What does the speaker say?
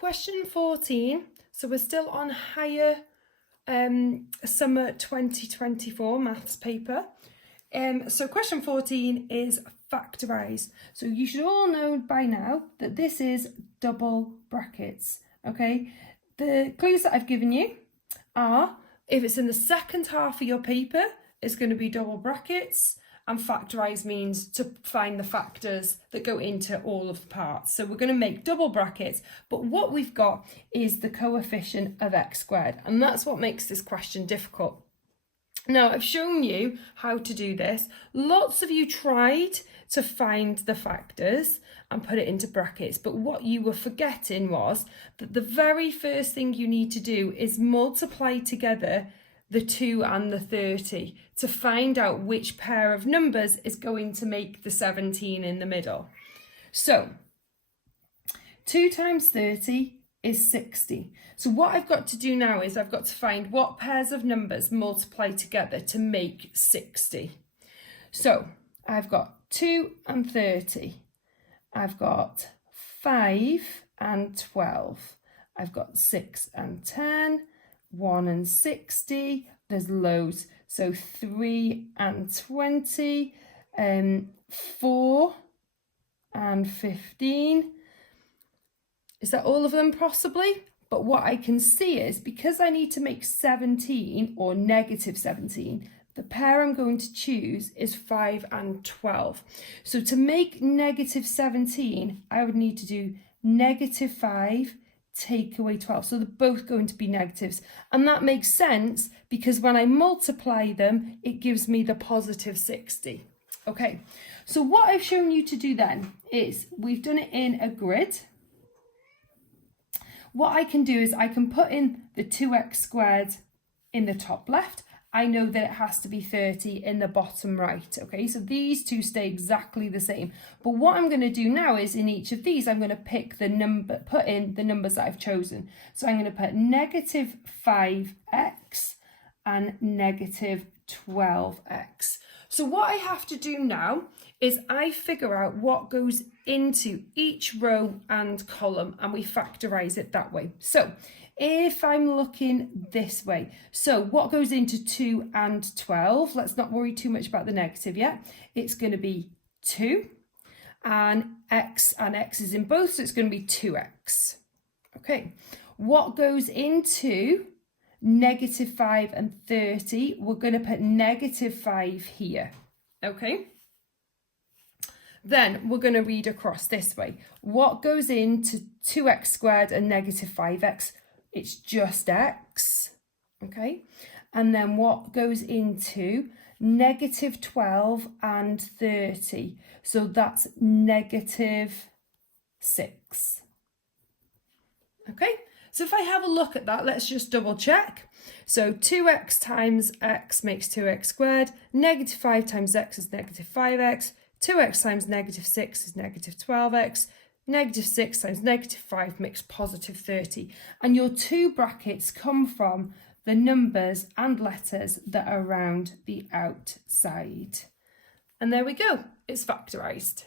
Question 14. So we're still on higher summer 2024 maths paper. So question 14 is factorise. So you should all know by now that this is double brackets, okay? The clues that I've given you are, if it's in the second half of your paper, it's going to be double brackets, and factorise means to find the factors that go into all of the parts. So we're going to make double brackets, but what we've got is the coefficient of x squared, and that's what makes this question difficult. Now, I've shown you how to do this. Lots of you tried to find the factors and put it into brackets, but what you were forgetting was that the very first thing you need to do is multiply together the 2 and the 30 to find out which pair of numbers is going to make the 17 in the middle. So 2 times 30 is 60. So what I've got to do now is I've got to find what pairs of numbers multiply together to make 60. So I've got 2 and 30. I've got 5 and 12. I've got 6 and 10. 1 and 60, there's loads. So 3 and 20, 4 and 15. Is that all of them possibly? But what I can see is, because I need to make 17 or negative 17, the pair I'm going to choose is 5 and 12. So to make negative 17, I would need to do negative 5, take away 12. So they're both going to be negatives. And that makes sense because when I multiply them, it gives me the positive 60. Okay, so what I've shown you to do then is we've done it in a grid. What I can do is I can put in the 2x squared in the top left. I know that it has to be 30 in the bottom right, okay? So these two stay exactly the same. But what I'm going to do now is in each of these, I'm going to pick the number, put in the numbers that I've chosen. So I'm going to put negative 5x and negative 12x. So what I have to do now is I figure out what goes into each row and column, and we factorise it that way. So if I'm looking this way, so what goes into 2 and 12, let's not worry too much about the negative yet. It's going to be 2 and x is in both, so it's going to be 2x. Okay, what goes into negative 5 and 30, we're going to put negative 5 here. Okay, then we're going to read across this way. What goes into 2x squared and negative 5x? It's just x, okay? And then what goes into negative 12 and 30? So that's negative 6. Okay, so if I have a look at that, let's just double check. So 2x times x makes 2x squared, negative 5 times x is negative 5x, 2x times negative 6 is negative 12x, negative 6 times negative 5 makes positive 30. And your two brackets come from the numbers and letters that are around the outside. And there we go, it's factorised.